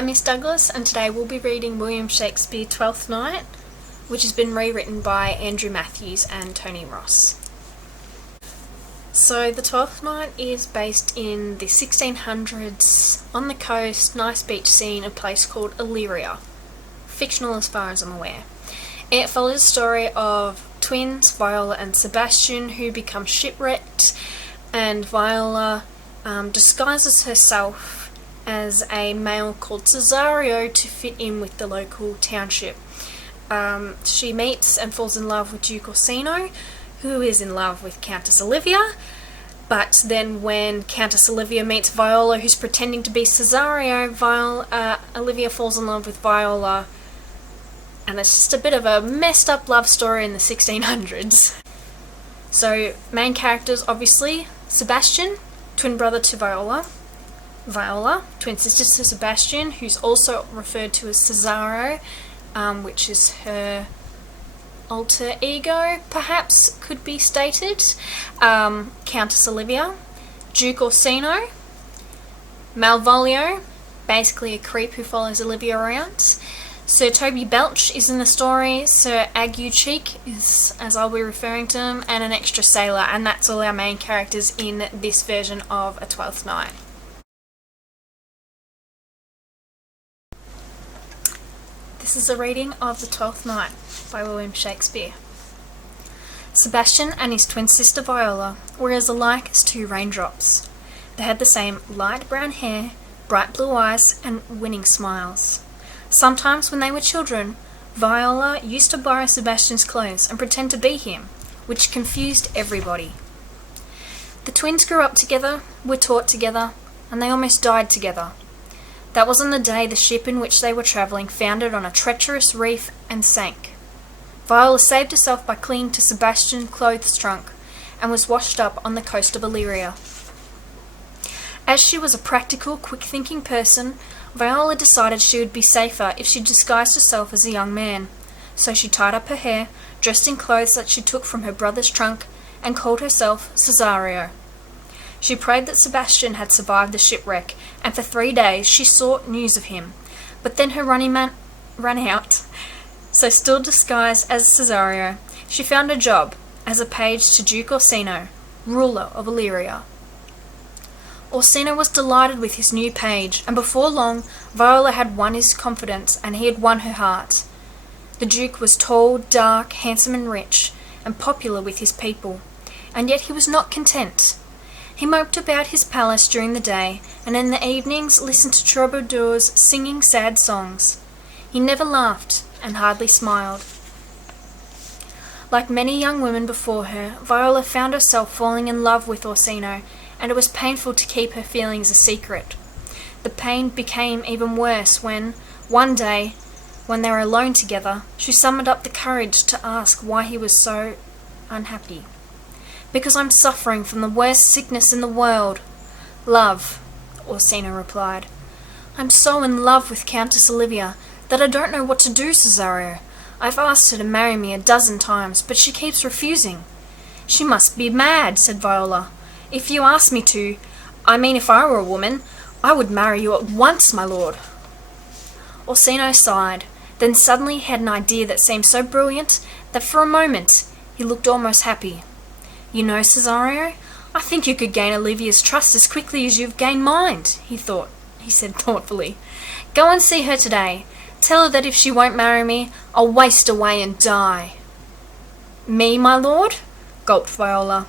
I'm Miss Douglas, and today we'll be reading William Shakespeare Twelfth Night, which has been rewritten by Andrew Matthews and Tony Ross. So the Twelfth Night is based in the 1600s, on the coast, nice beach scene, a place called Illyria. Fictional as far as I'm aware. It follows the story of twins, Viola and Sebastian, who become shipwrecked, and Viola disguises herself as a male called Cesario to fit in with the local township. She meets and falls in love with Duke Orsino, who is in love with Countess Olivia. But then when Countess Olivia meets Viola, who's pretending to be Cesario, Olivia falls in love with Viola. And it's just a bit of a messed up love story in the 1600s. So, main characters, obviously, Sebastian, twin brother to Viola, twin sister to Sebastian, who's also referred to as Cesario, which is her alter ego, perhaps could be stated. Countess Olivia, Duke Orsino, Malvolio, basically a creep who follows Olivia around. Sir Toby Belch is in the story, Sir Ague Cheek is, as I'll be referring to him, and an extra sailor, and that's all our main characters in this version of A Twelfth Night. This is a reading of The Twelfth Night by William Shakespeare. Sebastian and his twin sister Viola were as alike as two raindrops. They had the same light brown hair, bright blue eyes, and winning smiles. Sometimes when they were children, Viola used to borrow Sebastian's clothes and pretend to be him, which confused everybody. The twins grew up together, were taught together, and they almost died together. That was on the day the ship in which they were travelling foundered on a treacherous reef and sank. Viola saved herself by clinging to Sebastian's clothes trunk and was washed up on the coast of Illyria. As she was a practical, quick-thinking person, Viola decided she would be safer if she disguised herself as a young man. So she tied up her hair, dressed in clothes that she took from her brother's trunk, and called herself Cesario. She prayed that Sebastian had survived the shipwreck, and for 3 days she sought news of him. But then her running man ran out. So still disguised as Cesario, she found a job as a page to Duke Orsino, ruler of Illyria. Orsino was delighted with his new page, and before long Viola had won his confidence and he had won her heart. The Duke was tall, dark, handsome and rich, and popular with his people, and yet he was not content. He moped about his palace during the day, and in the evenings listened to troubadours singing sad songs. He never laughed, and hardly smiled. Like many young women before her, Viola found herself falling in love with Orsino, and it was painful to keep her feelings a secret. The pain became even worse when, one day, when they were alone together, she summoned up the courage to ask why he was so unhappy. "Because I'm suffering from the worst sickness in the world, love," Orsino replied. "I'm so in love with Countess Olivia that I don't know what to do, Cesario. I've asked her to marry me 12 times, but she keeps refusing." "She must be mad," said Viola. "If you asked me to, if I were a woman, I would marry you at once, my lord." Orsino sighed, then suddenly had an idea that seemed so brilliant that for a moment he looked almost happy. "You know, Cesario, I think you could gain Olivia's trust as quickly as you've gained mine," he said thoughtfully. "Go and see her today. Tell her that if she won't marry me, I'll waste away and die." "Me, my lord?" gulped Viola.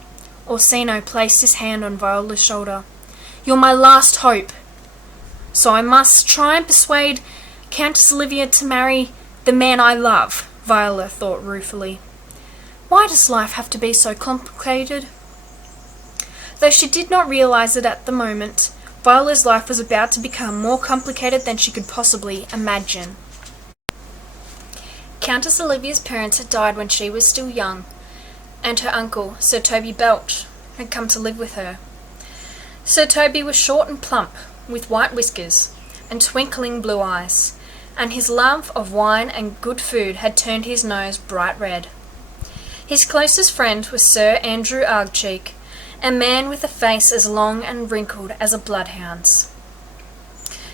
Orsino placed his hand on Viola's shoulder. "You're my last hope. So I must try and persuade Countess Olivia to marry the man I love," Viola thought ruefully. Why does life have to be so complicated? Though she did not realize it at the moment, Viola's life was about to become more complicated than she could possibly imagine. Countess Olivia's parents had died when she was still young, and her uncle, Sir Toby Belch, had come to live with her. Sir Toby was short and plump, with white whiskers and twinkling blue eyes, and his love of wine and good food had turned his nose bright red. His closest friend was Sir Andrew Aguecheek, a man with a face as long and wrinkled as a bloodhound's.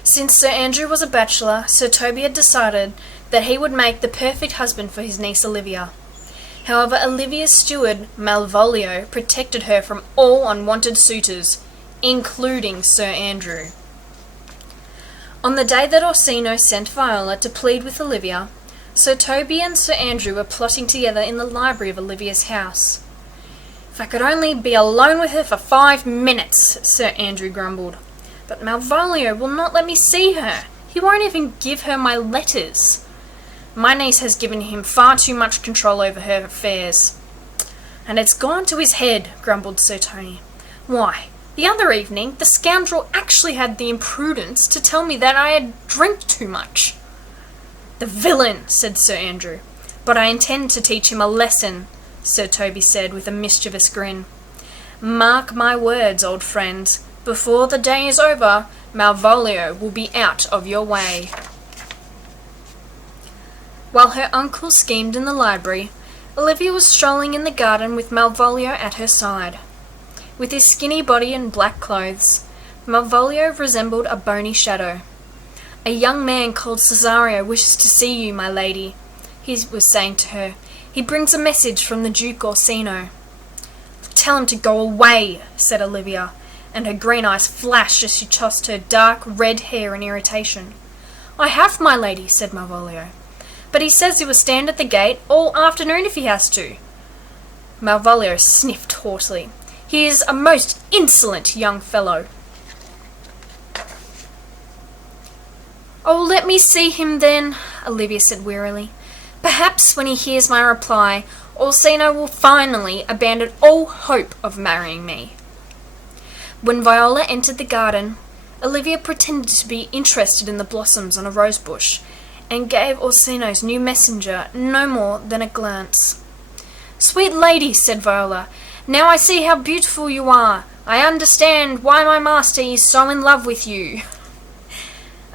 Since Sir Andrew was a bachelor, Sir Toby had decided that he would make the perfect husband for his niece Olivia. However, Olivia's steward, Malvolio, protected her from all unwanted suitors, including Sir Andrew. On the day that Orsino sent Viola to plead with Olivia, Sir Toby and Sir Andrew were plotting together in the library of Olivia's house. "If I could only be alone with her for 5 minutes," Sir Andrew grumbled. "But Malvolio will not let me see her. He won't even give her my letters. My niece has given him far too much control over her affairs." "And it's gone to his head," grumbled Sir Tony. "Why, the other evening the scoundrel actually had the imprudence to tell me that I had drank too much." "The villain," said Sir Andrew. "But I intend to teach him a lesson," Sir Toby said with a mischievous grin. "Mark my words, old friend. Before the day is over, Malvolio will be out of your way." While her uncle schemed in the library, Olivia was strolling in the garden with Malvolio at her side. With his skinny body and black clothes, Malvolio resembled a bony shadow. "A young man called Cesario wishes to see you, my lady," he was saying to her. "He brings a message from the Duke Orsino." "Tell him to go away," said Olivia, and her green eyes flashed as she tossed her dark red hair in irritation. "I have, my lady," said Malvolio. "But he says he will stand at the gate all afternoon if he has to." Malvolio sniffed haughtily. "He is a most insolent young fellow." "Oh, let me see him then," Olivia said wearily. "Perhaps when he hears my reply, Orsino will finally abandon all hope of marrying me." When Viola entered the garden, Olivia pretended to be interested in the blossoms on a rose bush, and gave Orsino's new messenger no more than a glance. "Sweet lady," said Viola, "now I see how beautiful you are. I understand why my master is so in love with you."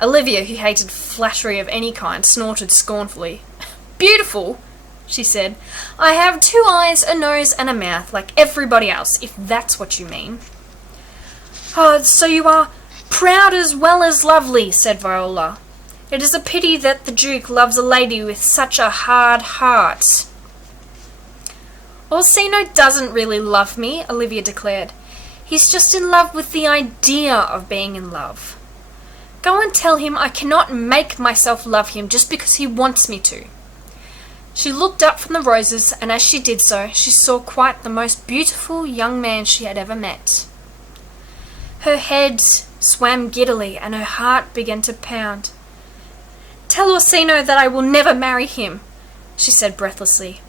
Olivia, who hated flattery of any kind, snorted scornfully. "Beautiful?" she said. "I have 2 eyes, a nose, and a mouth, like everybody else, if that's what you mean." "Oh, so you are proud as well as lovely," said Viola. "It is a pity that the Duke loves a lady with such a hard heart." "Orsino doesn't really love me," Olivia declared. "He's just in love with the idea of being in love. Go and tell him I cannot make myself love him just because he wants me to." She looked up from the roses, and as she did so, she saw quite the most beautiful young man she had ever met. Her head swam giddily, and her heart began to pound. "Tell Orsino that I will never marry him," she said breathlessly.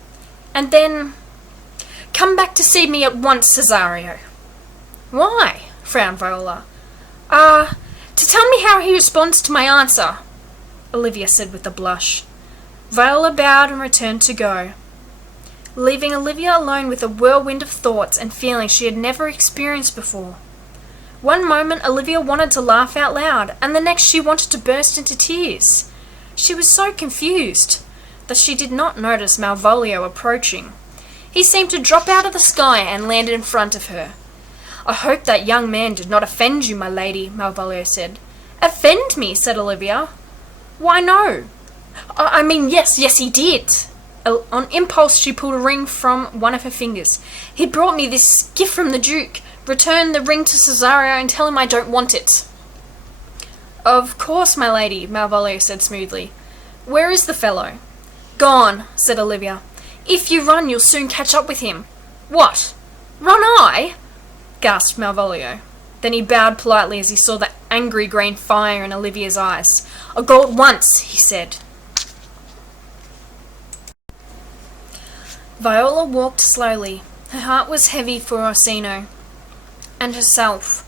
"And then come back to see me at once, Cesario." "Why?" frowned Viola. To tell me how he responds to my answer," Olivia said with a blush. Viola bowed and returned to go, leaving Olivia alone with a whirlwind of thoughts and feelings she had never experienced before. One moment Olivia wanted to laugh out loud, and the next she wanted to burst into tears. She was so confused that she did not notice Malvolio approaching. He seemed to drop out of the sky and landed in front of her. "I hope that young man did not offend you, my lady," Malvolio said. "Offend me?" said Olivia. "Why, no. I mean, yes, he did." On impulse, she pulled a ring from one of her fingers. "He brought me this gift from the Duke. Return the ring to Cesario and tell him I don't want it." "Of course, my lady," Malvolio said smoothly. "Where is the fellow?" "Gone," said Olivia. "If you run, you'll soon catch up with him." "What? Run I?" gasped Malvolio. Then he bowed politely as he saw the angry green fire in Olivia's eyes. "I'll go at once," he said. Viola walked slowly. Her heart was heavy for Orsino and herself,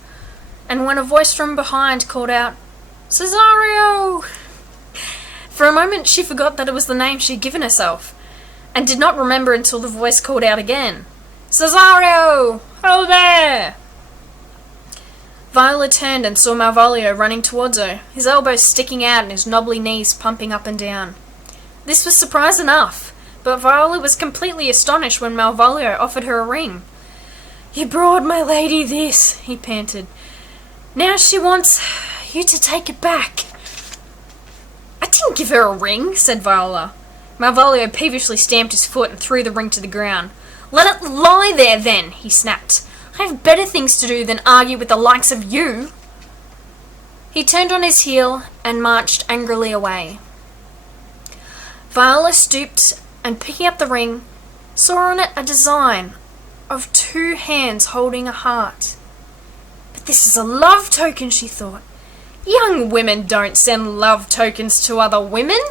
and when a voice from behind called out, "Cesario!" For a moment she forgot that it was the name she had given herself, and did not remember until the voice called out again, "Cesario! Hello there!" Viola turned and saw Malvolio running towards her, his elbows sticking out and his knobbly knees pumping up and down. This was surprise enough, but Viola was completely astonished when Malvolio offered her a ring. "You brought my lady this," he panted. "Now she wants you to take it back." "I didn't give her a ring," said Viola. Malvolio peevishly stamped his foot and threw the ring to the ground. "Let it lie there, then," he snapped. "I have better things to do than argue with the likes of you." He turned on his heel and marched angrily away. Viola stooped and, picking up the ring, saw on it a design of 2 hands holding a heart. "But this is a love token," she thought. "Young women don't send love tokens to other women."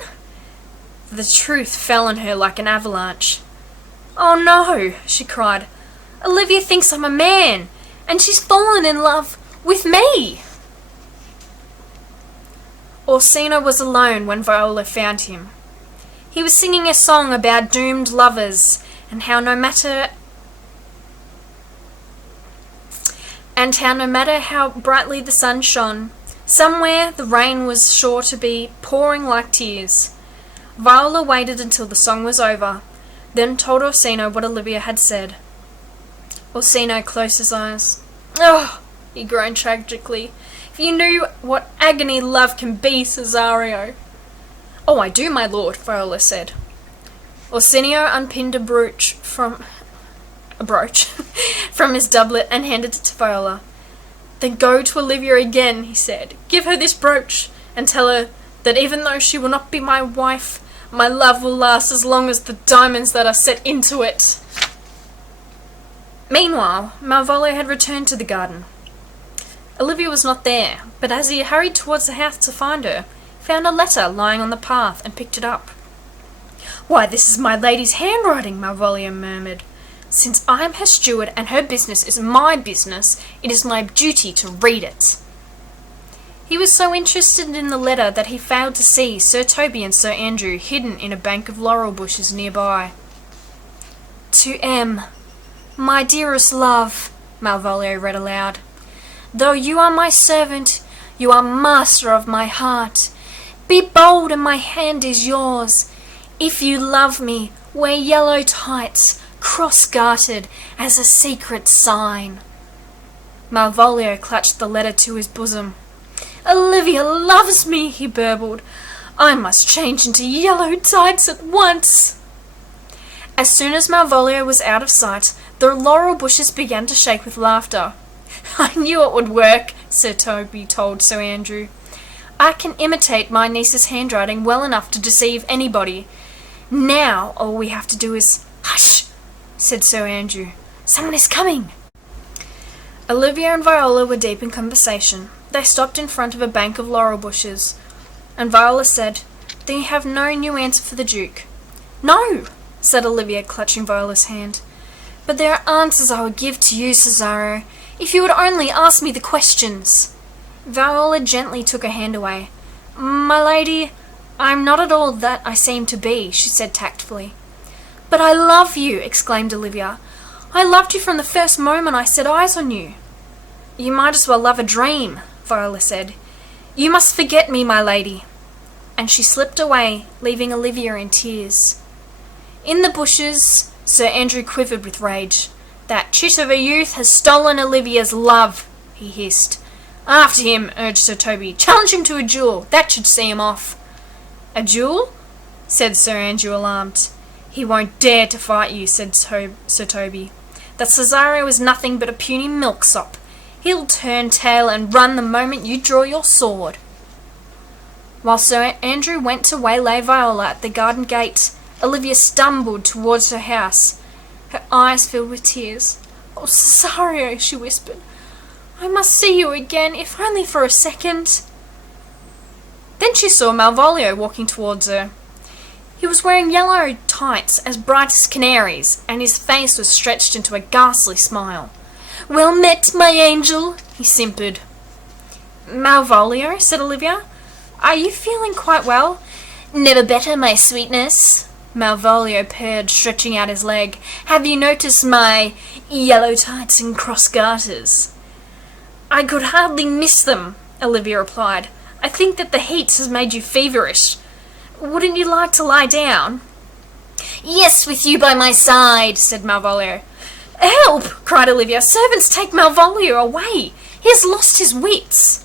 The truth fell on her like an avalanche. "Oh no," she cried. "Olivia thinks I'm a man, and she's fallen in love with me." Orsino was alone when Viola found him. He was singing a song about doomed lovers and how no matter how brightly the sun shone, somewhere the rain was sure to be pouring like tears. Viola waited until the song was over, then told Orsino what Olivia had said. Orsino closed his eyes. "Oh," he groaned tragically. "If you knew what agony love can be, Cesario." "Oh, I do, my lord," Viola said. Orsino unpinned a brooch from his doublet and handed it to Viola. "Then go to Olivia again," he said. "Give her this brooch and tell her that even though she will not be my wife, my love will last as long as the diamonds that are set into it." Meanwhile, Malvolio had returned to the garden. Olivia was not there, but as he hurried towards the house to find her, he found a letter lying on the path and picked it up. "Why, this is my lady's handwriting," Malvolio murmured. "Since I am her steward and her business is my business, it is my duty to read it." He was so interested in the letter that he failed to see Sir Toby and Sir Andrew hidden in a bank of laurel bushes nearby. "To M, my dearest love," Malvolio read aloud. "Though you are my servant, you are master of my heart. Be bold and my hand is yours. If you love me, wear yellow tights, cross-gartered, as a secret sign." Malvolio clutched the letter to his bosom. "Olivia loves me," he burbled. "I must change into yellow tights at once." As soon as Malvolio was out of sight, the laurel bushes began to shake with laughter. "I knew it would work," Sir Toby told Sir Andrew. "I can imitate my niece's handwriting well enough to deceive anybody. Now all we have to do is—" "Hush!" said Sir Andrew. "Someone is coming." Olivia and Viola were deep in conversation. They stopped in front of a bank of laurel bushes, and Viola said, "Then you have no new answer for the Duke?" "No," said Olivia, clutching Viola's hand. "But there are answers I would give to you, Cesario, if you would only ask me the questions." Viola gently took her hand away. "My lady, I am not at all that I seem to be," she said tactfully. "But I love you," exclaimed Olivia. "I loved you from the first moment I set eyes on you." "You might as well love a dream," Viola said. "You must forget me, my lady." And she slipped away, leaving Olivia in tears. In the bushes, Sir Andrew quivered with rage. "That chit of a youth has stolen Olivia's love," he hissed. "After him," urged Sir Toby. "Challenge him to a duel. That should see him off." "A duel?" said Sir Andrew, alarmed. "He won't dare to fight you," said Sir Toby. "That Cesario is nothing but a puny milksop. He'll turn tail and run the moment you draw your sword." While Sir Andrew went to waylay Viola at the garden gate, Olivia stumbled towards her house. Her eyes filled with tears. "Oh, Cesario," she whispered, "I must see you again, if only for a second." Then she saw Malvolio walking towards her. He was wearing yellow tights as bright as canaries, and his face was stretched into a ghastly smile. "Well met, my angel," he simpered. "Malvolio," said Olivia, "are you feeling quite well?" "Never better, my sweetness," Malvolio purred, stretching out his leg. "Have you noticed my yellow tights and cross garters?" "I could hardly miss them," Olivia replied. "I think that the heat has made you feverish. Wouldn't you like to lie down?" "Yes, with you by my side," said Malvolio. "Help!" cried Olivia. "Servants, take Malvolio away. He has lost his wits."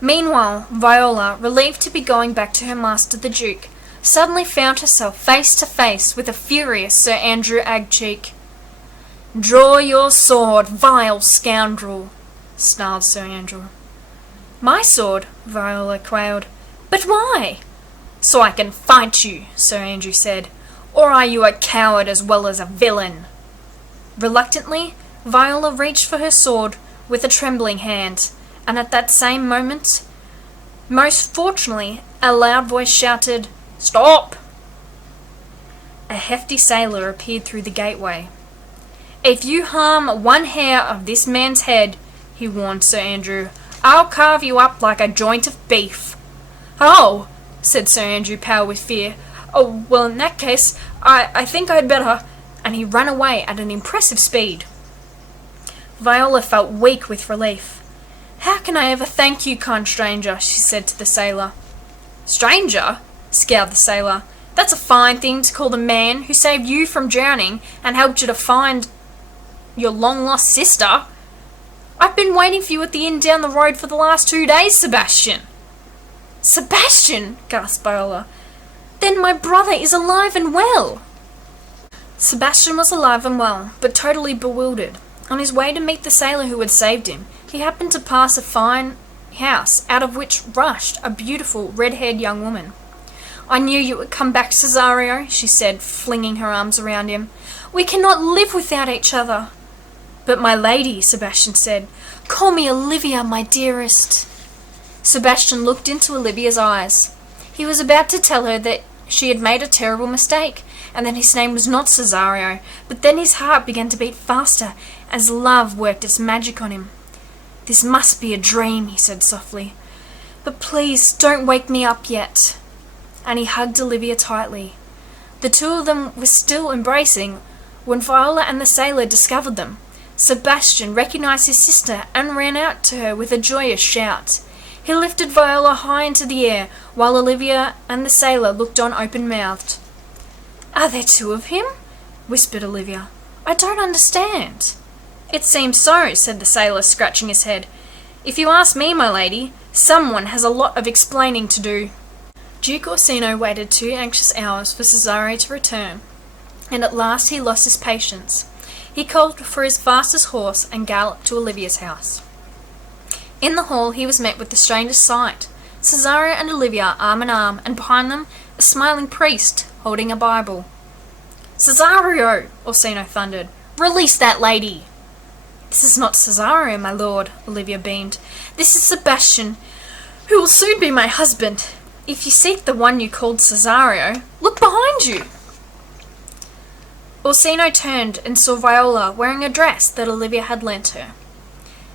Meanwhile, Viola, relieved to be going back to her master the Duke, suddenly found herself face to face with a furious Sir Andrew Agcheek. "Draw your sword, vile scoundrel," snarled Sir Andrew. "My sword?" Viola quailed. "But why?" "So I can fight you," Sir Andrew said. "Or are you a coward as well as a villain?" Reluctantly, Viola reached for her sword with a trembling hand, and at that same moment, most fortunately, a loud voice shouted, "Stop!" A hefty sailor appeared through the gateway. "If you harm one hair of this man's head," he warned Sir Andrew, "I'll carve you up like a joint of beef." "Oh!" said Sir Andrew, pale with fear. "Oh, well, in that case, I think I'd better—" and he ran away at an impressive speed. Viola felt weak with relief. "How can I ever thank you, kind stranger?" she said to the sailor. "Stranger?" scowled the sailor. "That's a fine thing to call the man who saved you from drowning and helped you to find your long-lost sister. I've been waiting for you at the inn down the road for the last 2 days, Sebastian." "Sebastian!" gasped Viola. "Then my brother is alive and well!" Sebastian was alive and well, but totally bewildered. On his way to meet the sailor who had saved him, he happened to pass a fine house, out of which rushed a beautiful, red-haired young woman. "I knew you would come back, Cesario," she said, flinging her arms around him. "We cannot live without each other." "But my lady," Sebastian said. "Call me Olivia, my dearest." Sebastian looked into Olivia's eyes. He was about to tell her that she had made a terrible mistake, and that his name was not Cesario, but then his heart began to beat faster as love worked its magic on him. "This must be a dream," he said softly. "But please don't wake me up yet." And he hugged Olivia tightly. The two of them were still embracing when Viola and the sailor discovered them. Sebastian recognized his sister and ran out to her with a joyous shout. He lifted Viola high into the air, while Olivia and the sailor looked on open-mouthed. "Are there two of him?" whispered Olivia. "I don't understand." "It seems so," said the sailor, scratching his head. "If you ask me, my lady, someone has a lot of explaining to do." Duke Orsino waited 2 anxious hours for Cesario to return, and at last he lost his patience. He called for his fastest horse and galloped to Olivia's house. In the hall he was met with the strangest sight. Cesario and Olivia arm in arm, and behind them a smiling priest holding a Bible. "Cesario!" Orsino thundered. "Release that lady!" "This is not Cesario, my lord," Olivia beamed. "This is Sebastian, who will soon be my husband. If you seek the one you called Cesario, look behind you." Orsino turned and saw Viola wearing a dress that Olivia had lent her.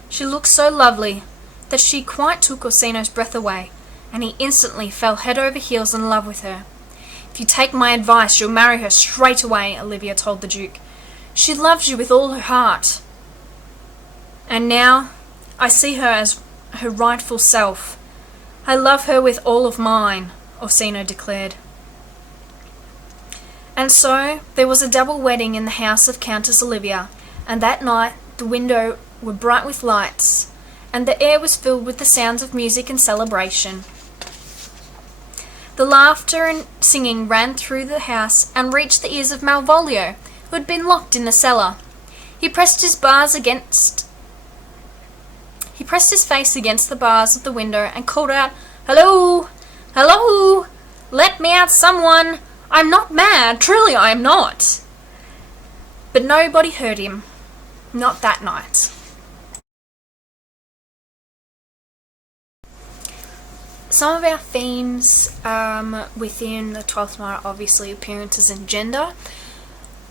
She looked so lovely that she quite took Orsino's breath away, and he instantly fell head over heels in love with her. "If you take my advice, you'll marry her straight away," Olivia told the Duke. "She loves you with all her heart. And now I see her as her rightful self. I love her with all of mine," Orsino declared. And so there was a double wedding in the house of Countess Olivia, and that night the windows were bright with lights, and the air was filled with the sounds of music and celebration. The laughter and singing ran through the house and reached the ears of Malvolio, who had been locked in the cellar. He pressed his face against the bars of the window and called out, "Hello! Hello! Let me out, someone! I'm not mad, truly I am not." But nobody heard him. Not that night. Some of our themes within the 12th night are obviously appearances and gender.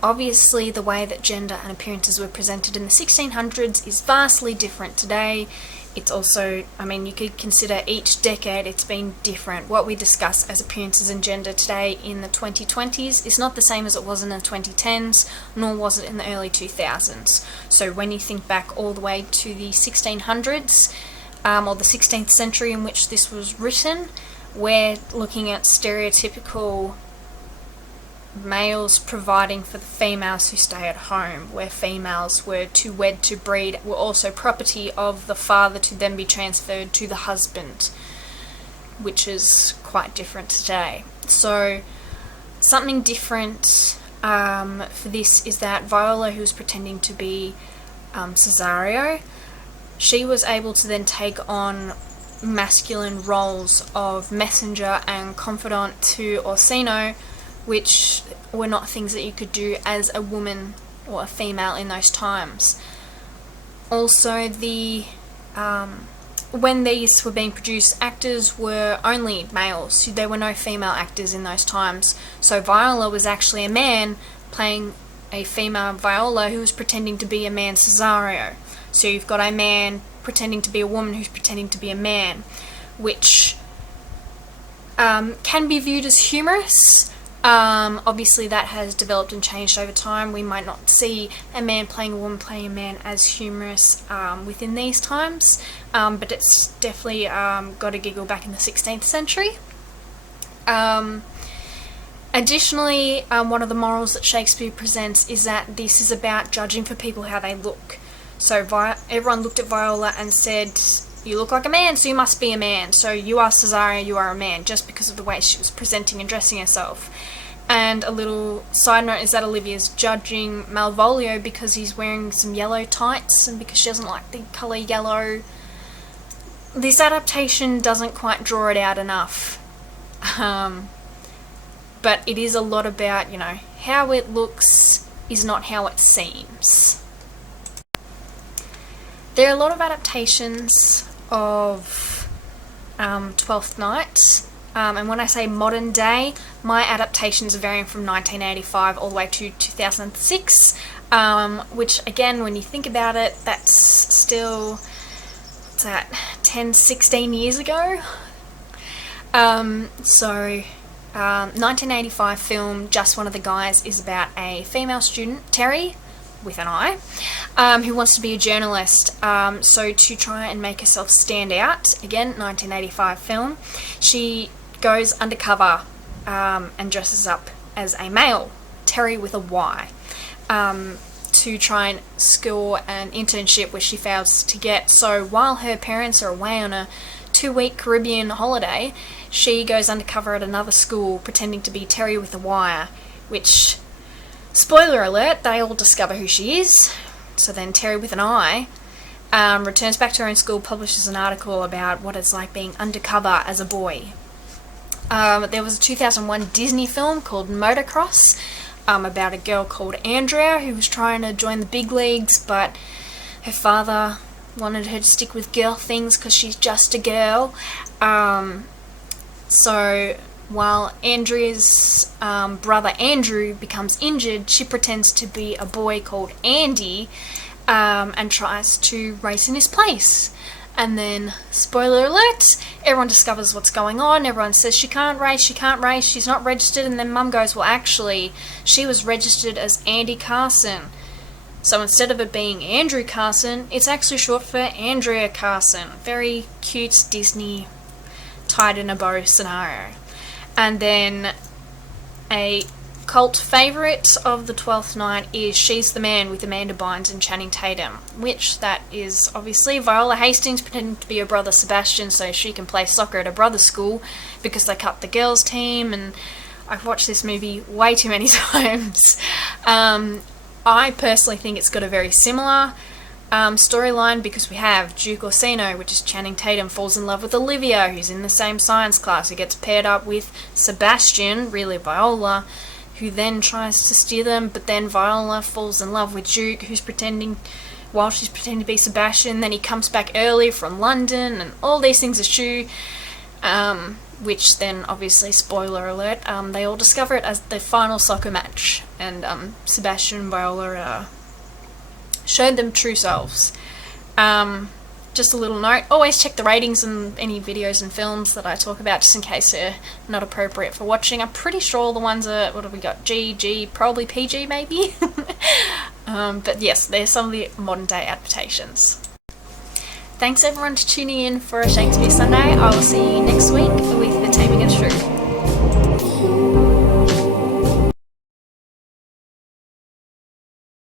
Obviously, the way that gender and appearances were presented in the 1600s is vastly different today. It's also, you could consider each decade it's been different. What we discuss as appearances and gender today in the 2020s is not the same as it was in the 2010s, nor was it in the early 2000s. So when you think back all the way to the 1600s, or the 16th century in which this was written, we're looking at stereotypical males providing for the females who stay at home, where females were to wed to breed, were also property of the father to then be transferred to the husband, which is quite different today. So something different for this is that Viola, who was pretending to be Cesario, she was able to then take on masculine roles of messenger and confidant to Orsino, which were not things that you could do as a woman or a female in those times. Also, when these were being produced, actors were only males. There were no female actors in those times. So Viola was actually a man playing a female Viola who was pretending to be a man Cesario. So you've got a man pretending to be a woman who's pretending to be a man, which can be viewed as humorous. Obviously that has developed and changed over time. We might not see a man playing a woman playing a man as humorous within these times, but it's definitely got a giggle back in the 16th century. Additionally, one of the morals that Shakespeare presents is that this is about judging for people how they look. So everyone looked at Viola and said, "You look like a man, so you must be a man. So you are Cesario, you are a man," just because of the way she was presenting and dressing herself. And a little side note is that Olivia's judging Malvolio because he's wearing some yellow tights and because she doesn't like the colour yellow. This adaptation doesn't quite draw it out enough. But it is a lot about, how it looks is not how it seems. There are a lot of adaptations of Twelfth Night. And when I say modern day, my adaptations are varying from 1985 all the way to 2006, which again, when you think about it, that's still, 10-16 years ago? 1985 film Just One of the Guys is about a female student, Terry, with an I, who wants to be a journalist. So to try and make herself stand out, again, 1985 film, she goes undercover and dresses up as a male, Terry with a Y, to try and score an internship which she fails to get. So while her parents are away on a 2-week Caribbean holiday, she goes undercover at another school pretending to be Terry with a Y, which, spoiler alert, they all discover who she is. So then Terry with an I returns back to her own school, publishes an article about what it's like being undercover as a boy. There was a 2001 Disney film called Motocross, about a girl called Andrea who was trying to join the big leagues, but her father wanted her to stick with girl things because she's just a girl. So while Andrea's brother Andrew becomes injured, she pretends to be a boy called Andy and tries to race in his place. And then, spoiler alert, everyone discovers what's going on. Everyone says she can't race, she's not registered. And then Mum goes, well, actually, she was registered as Andy Carson. So instead of it being Andrew Carson, it's actually short for Andrea Carson. Very cute Disney tied in a bow scenario. And then a cult favourite of the Twelfth Night is She's the Man with Amanda Bynes and Channing Tatum, which that is obviously Viola Hastings pretending to be her brother Sebastian so she can play soccer at her brother's school because they cut the girls' team. And I've watched this movie way too many times. I personally think it's got a very similar storyline because we have Duke Orsino, which is Channing Tatum, falls in love with Olivia, who's in the same science class, who gets paired up with Sebastian, really Viola, who then tries to steer them, but then Viola falls in love with Duke, who's pretending, while she's pretending to be Sebastian, then he comes back early from London, and all these things are true, which then, obviously, spoiler alert, they all discover it as the final soccer match, and Sebastian and Viola showed them true selves. Just a little note, always check the ratings in any videos and films that I talk about just in case they're not appropriate for watching. I'm pretty sure all the ones are, what have we got, G, probably PG maybe? But yes, they're some of the modern day adaptations. Thanks everyone for tuning in for a Shakespeare Sunday. I will see you next week with The Taming of Shrew.